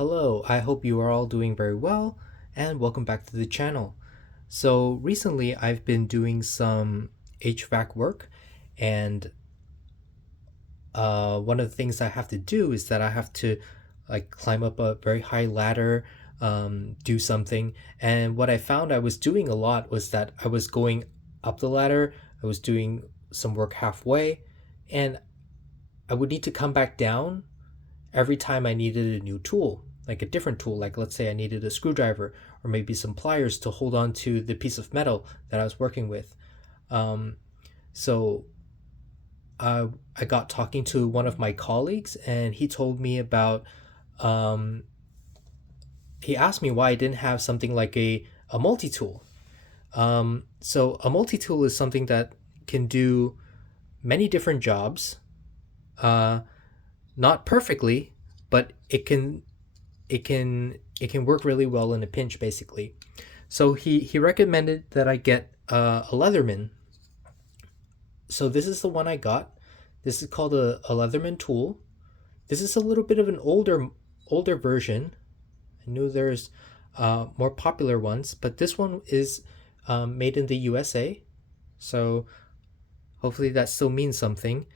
Hello, I hope you are all doing very well, and welcome back to the channel. So, recently I've been doing some HVAC work, and one of the things I have to do is that I have to like climb up a very high ladder, do something. And what I found I was doing a lot was that I was going up the ladder, I was doing some work halfway, and I would need to come back down every time I needed a new tool, like a different tool, like let's say I needed a screwdriver or maybe some pliers to hold on to the piece of metal that I was working with. Um, so I got talking to one of my colleagues, and he told me about. Um, he asked me why I didn't have something like a multi tool. So a multi tool is something that can do many different jobs, uh, not perfectly, but it can work really well in a pinch, basically. So he recommended that I get a Leatherman. So this is the one I got. This is called a Leatherman tool. This is a little bit of an older version. I knew there's more popular ones, but this one is made in the USA. So hopefully that still means something.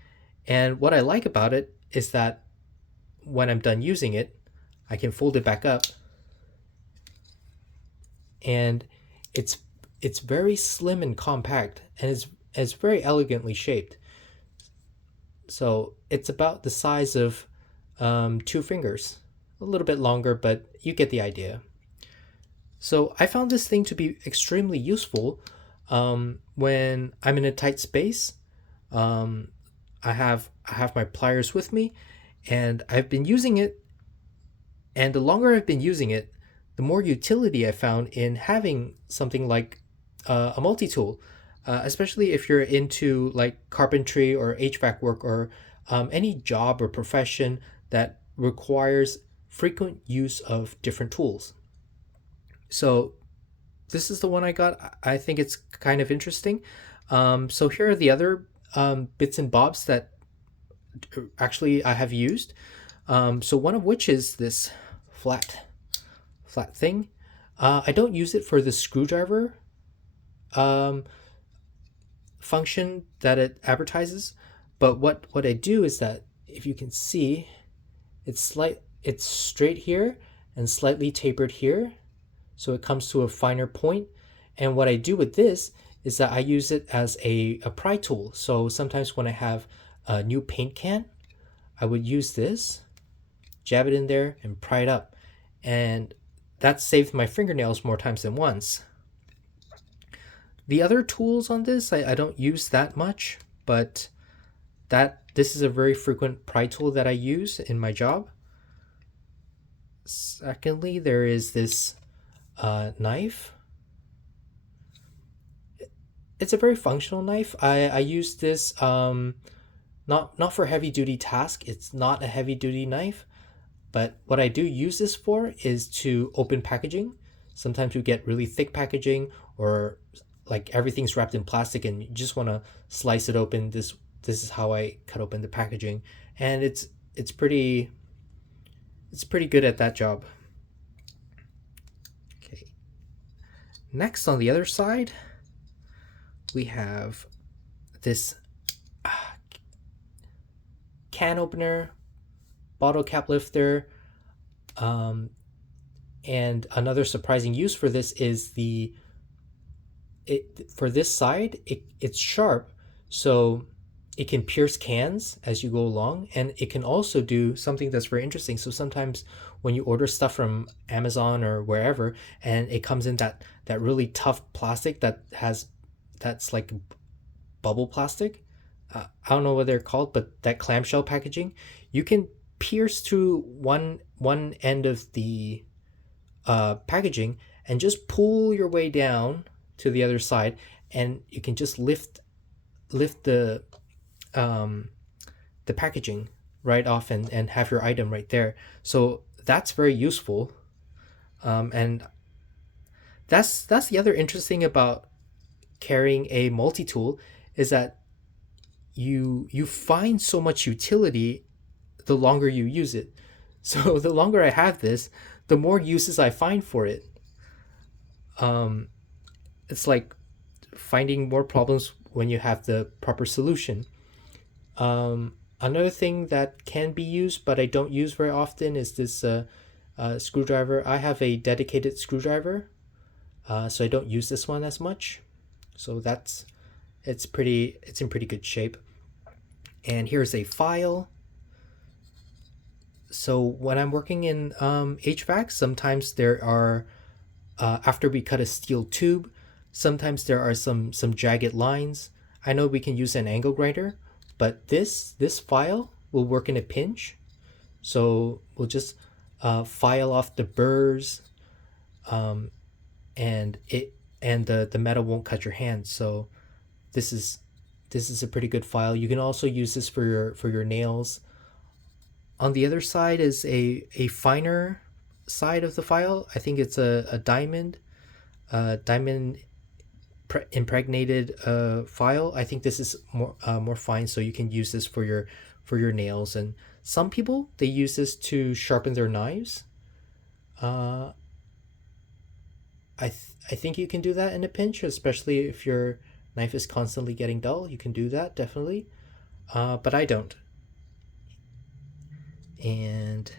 And what I like about it is that when I'm done using it, I can fold it back up, and it's it's very slim and compact, and it's very elegantly shaped. So it's about the size of two fingers, a little bit longer, but you get the idea. So I found this thing to be extremely useful when I'm in a tight space. Um, I have my pliers with me, and I've been using it. And the longer I've been using it, the more utility I found in having something like a multi tool, especially if you're into like carpentry or HVAC work or any job or profession that requires frequent use of different tools. So this is the one I got. I think it's kind of interesting. So here are the other bits and bobs that actually I have used. So one of which is this flat flat thing. I don't use it for the screwdriver um, function that it advertises, but what I do is that if you can see, it's straight here and slightly tapered here, so it comes to a finer point. And what I do with this is that I use it as a pry tool. So sometimes when I have a new paint can, I would use this, jab it in there, and pry it up. And that saved my fingernails more times than once. The other tools on this, I don't use that much, but that this is a very frequent pry tool that I use in my job. Secondly, there is this knife. It's a very functional knife. I use this not for heavy duty task. It's not a heavy duty knife, but what I do use this for is to open packaging. Sometimes you get really thick packaging, or like everything's wrapped in plastic and you just want to slice it open. This is how I cut open the packaging, and it's pretty it's pretty good at that job. Okay. Next, on the other side, we have this can opener, bottle cap lifter, um, and another surprising use for this is for this side, it's sharp, so it can pierce cans as you go along, and it can also do something that's very interesting. So sometimes when you order stuff from Amazon or wherever, and it comes in that really tough plastic that's like bubble plastic. I don't know what they're called, but that clamshell packaging, you can pierce through one end of the packaging and just pull your way down to the other side, and you can just lift um, the packaging right off, and have your item right there. So that's very useful, and that's the other interesting about carrying a multi tool is that you find so much utility the longer you use it. So the longer I have this, the more uses I find for it. Um, it's like finding more problems when you have the proper solution. Another thing that can be used, but I don't use very often, is this screwdriver. I have a dedicated screwdriver, so I don't use this one as much. So it's in pretty good shape. And here's a file. So when I'm working in HVAC, sometimes there are after we cut a steel tube, sometimes there are some jagged lines. I know we can use an angle grinder, but this file will work in a pinch. So we'll just file off the burrs, um, and the metal won't cut your hand. So this is this is a pretty good file. You can also use this for your nails. On the other side is a finer side of the file. I think it's a diamond impregnated file. I think this is more fine, so you can use this for your nails. And some people, they use this to sharpen their knives. Uh, I think you can do that in a pinch, especially if your knife is constantly getting dull. You can do that definitely, but I don't. And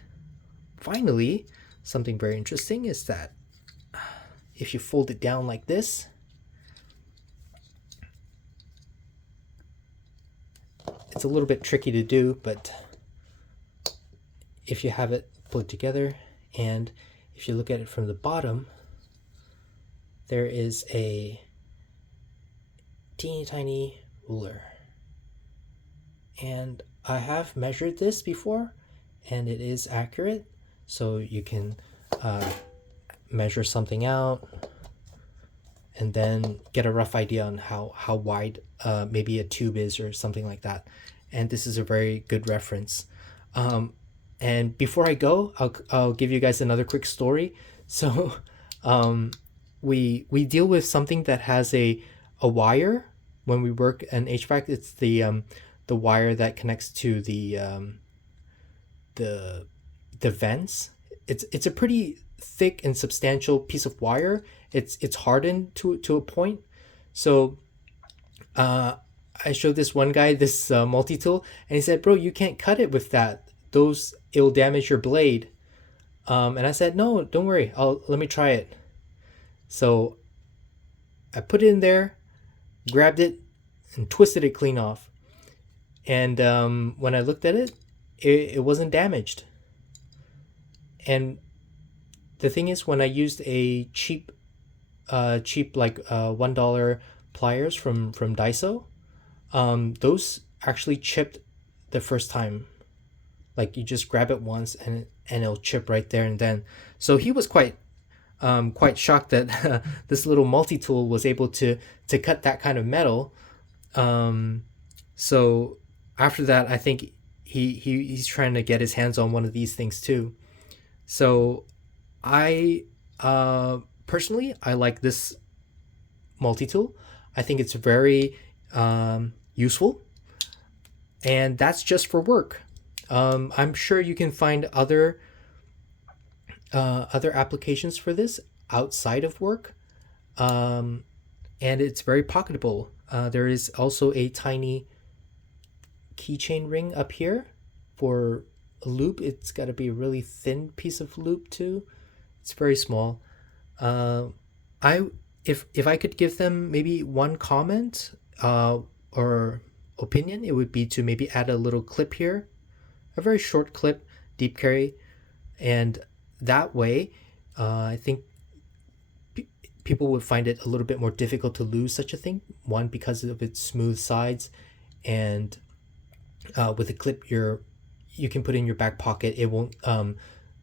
finally, something very interesting is that if you fold it down like this, it's a little bit tricky to do, but if you have it put together, and if you look at it from the bottom, there is a teeny tiny ruler. And I have measured this before, and it is accurate. So you can measure something out and then get a rough idea on how wide maybe a tube is or something like that. And this is a very good reference. And before I go, I'll give you guys another quick story. So we deal with something that has a wire when we work in HVAC. It's the wire that connects to the vents. It's a pretty thick and substantial piece of wire. It's hardened to a point. So I showed this one guy this multi tool, and he said, "Bro, you can't cut it with that. It'll damage your blade." And I said, "No, don't worry. Let me try it." So I put it in there, grabbed it, and twisted it clean off. And when I looked at it, it wasn't damaged. And the thing is, when I used a cheap like $1 pliers from Daiso, those actually chipped the first time. Like you just grab it once and it'll chip right there and then. So he was quite shocked that this little multi tool was able to cut that kind of metal. So after that, I think he's trying to get his hands on one of these things too. So I personally, I like this multi tool. I think it's very useful, and that's just for work. I'm sure you can find other applications for this outside of work, and it's very pocketable. There is also a tiny keychain ring up here for a loop. It's got to be a really thin piece of loop too. It's very small. I if I could give them maybe one comment or opinion, it would be to maybe add a little clip here, a very short clip, deep carry, and that way, I think people would find it a little bit more difficult to lose such a thing. One, because of its smooth sides, and with a clip, you can put in your back pocket. It won't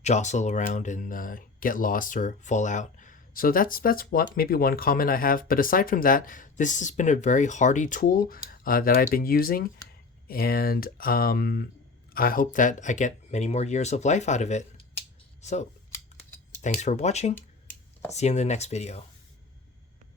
jostle around and get lost or fall out. So that's what maybe one comment I have. But aside from that, this has been a very hardy tool that I've been using, and I hope that I get many more years of life out of it. So, thanks for watching. See you in the next video.